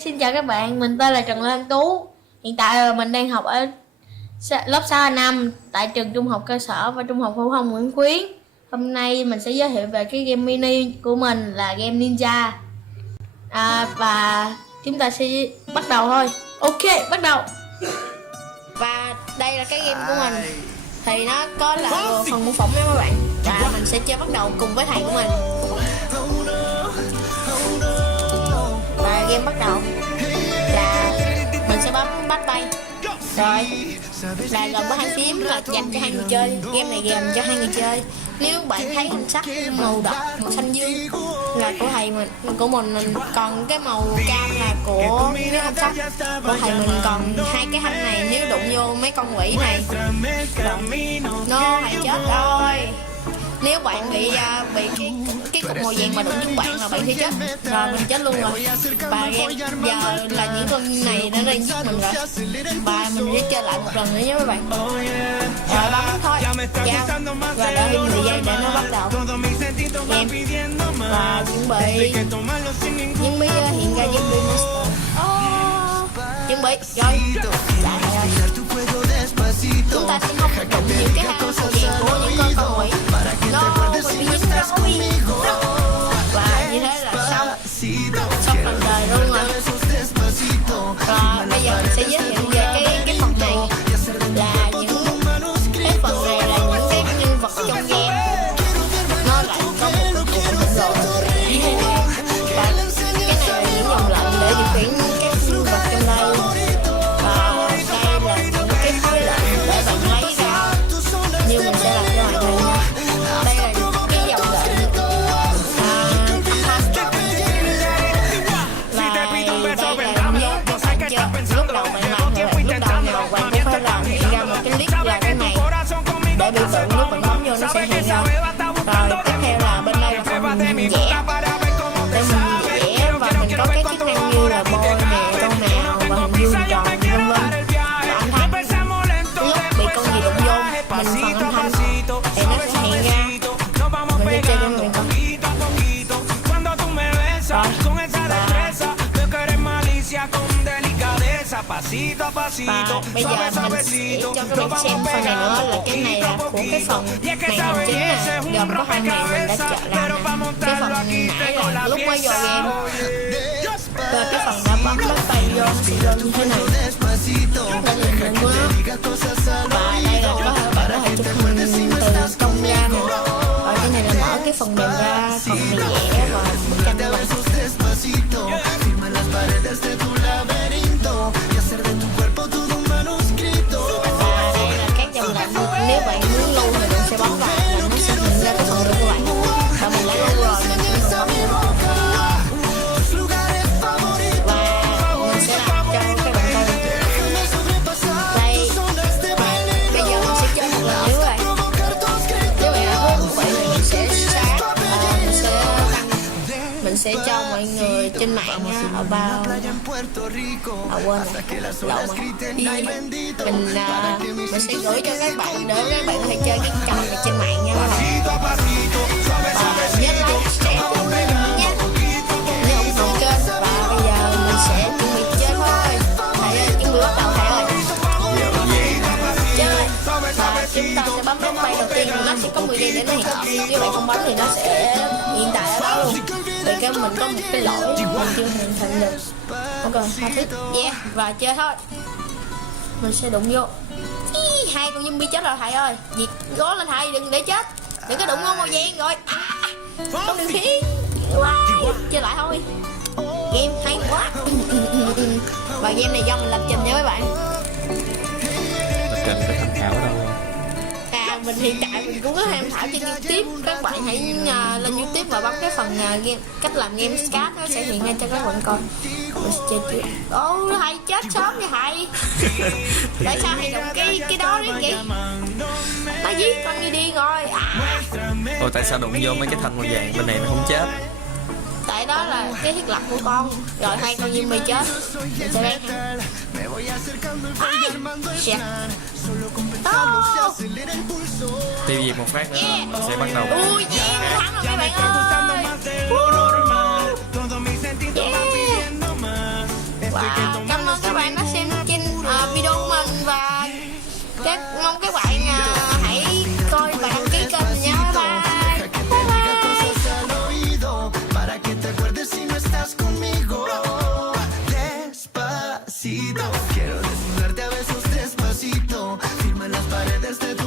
Xin chào các bạn, mình tên là Trần Lan Tú. Hiện tại mình đang học ở lớp 6A5 tại trường trung học cơ sở và trung học phổ thông Nguyễn Khuyến. Hôm nay mình sẽ giới thiệu về cái game mini của mình là game Ninja. Và chúng ta sẽ bắt đầu thôi. Ok, bắt đầu. Và đây là cái game của mình. Thì nó có là phần mô phỏng nha các bạn. Và mình sẽ chơi bắt đầu cùng với thầy của mình. Và game bắt đầu là mình sẽ bấm bắt tay rồi là gồm có hai phím là dành cho hai người chơi. Game này dành cho hai người chơi. Nếu bạn thấy hình sắc màu đỏ, màu xanh dương là của thầy mình, của mình, còn cái màu cam là của nếu không sắc của thầy mình. Còn hai cái thanh này nếu đụng vô mấy con quỷ này nó thầy chết rồi. Nếu bạn bị cái cục màu vàng mà đụng trúng bạn là bạn sẽ chết rồi, mình chết luôn rồi. Và game giờ là những con này nó đang giết mình rồi, và mình sẽ chơi lại một lần nữa nhé các bạn. Rồi bấm thôi giao và đợi 10 giây để nó bắt đầu game. Và chuẩn bị hiện ra zombie monster. Chuẩn bị rồi lại rồi. Chúng ta sẽ không đụng những cái hang màu vàng của những con quỷ. Nó bị dính rồi. Và như thế là xong phần đời luôn rồi. Và bây giờ mình sẽ giới thiệu về cái phần này là những cái phần này là những cái nhân vật trong game. Nó lại có một cái khủng lộ và cái này là những dòng lệnh để điều khiển các nhân vật trong đây. Và đây là những cái khối lệnh để bạn lấy ra, như mình sẽ làm cho mọi người nha. Đây là cái dòng lệnh lúc đầu bạn làm thì lúc đầu nào bạn cũng phải làm hiện ra một cái list là cái này để biểu tượng lúc bạn bấm vô nó sẽ hiện ra. Rồi tiếp theo là bên đây là phần mình vẽ để mình vẽ, và mình có cái chức năng như là bôi nè, con mèo và hình vuông tròn vân vân. Và âm thanh lúc bị con gì đụng vô mình phần âm thanh thì nó sẽ hiện ra. Mình sẽ chơi cho người con rồi. Và bây giờ mình sẽ cho các bạn xem phần này nữa, là cái này là của cái phần màn hình chính nè, gồm có hai màn mình đã chọn làm nè. Cái phần nãy là lúc mới vô game, và cái phần đã bấm bắt tay vô nó sẽ lên như thế này. Đây là mình mưa, và đây là bạn có thể chụp hình từ công ra nè. Rồi cái này là mở cái phần mềm ra, phần này vẽ và bức tranh của bạn. Nếu bạn muốn lưu thì bạn sẽ bấm vào là nó sẽ hiện ra cái phần của bạn. Và mình đã lưu rồi, mình bấm vào. Và mình sẽ làm cho các bạn coi. Đây, bây giờ mình sẽ chơi một lần nữa rồi. Nếu bạn đã muốn vậy thì mình sẽ start và mình sẽ cho mọi người trên mạng nha, ở bao quên rồi, lộn rồi. Mình sẽ gửi cho các bạn để các bạn có thể chơi cái trò này trên mạng nha. Và nhớ like, share cho mình nha, để ủng hộ kênh. Và bây giờ mình sẽ chuẩn bị chơi thôi. Thầy ơi, chuẩn bị bắt đầu thầy ơi. Chơi. Và chúng ta sẽ bấm nút play đầu tiên, nó sẽ có 10 giây để nó hiện up. Nếu bạn không bấm thì nó sẽ hiện tại ở đó luôn. Vì cái mình có một cái lỗi mình chưa hình thành được. Ok, hai thích. Yeah, và chơi thôi. Mình sẽ đụng vô. Hai con zombie chết rồi thầy ơi. Việc gó lên thầy, đừng để chết. Đừng có đụng vô màu vàng rồi. Không điều khiển. Wow. Chơi lại thôi. Game hay quá. Và game này do mình lập trình nha các bạn. Lập trình phải tham khảo đâu. Mình hiện tại mình cũng có tham khảo trên YouTube. Các bạn hãy lên YouTube và bấm cái phần game, cách làm game scat, nó sẽ hiện ra cho các bạn coi. Mình sẽ chơi trước. Ô thầy chết sớm vậy thầy. Tại sao thầy đụng cái đó đấy vậy? Nó giết con như điên rồi. Ồ, tại sao đụng vô mấy cái thanh màu vàng bên này nó không chết? Tại đó là cái thiết lập của con. Rồi hai con zombie chết. Mình sẽ bán ha. Shit. Tiêu diệt một phát nữa sẽ bắt đầu. Ui yeah, thắng rồi các bạn ơi. Yeah. mong các bạn hãy coi và đăng ký kênh nha. Bye bye. Bye bye. Al oído para que te acuerdes si no estás conmigo. Despacito, quiero desnudarte a besos despacito. Firma en las paredes de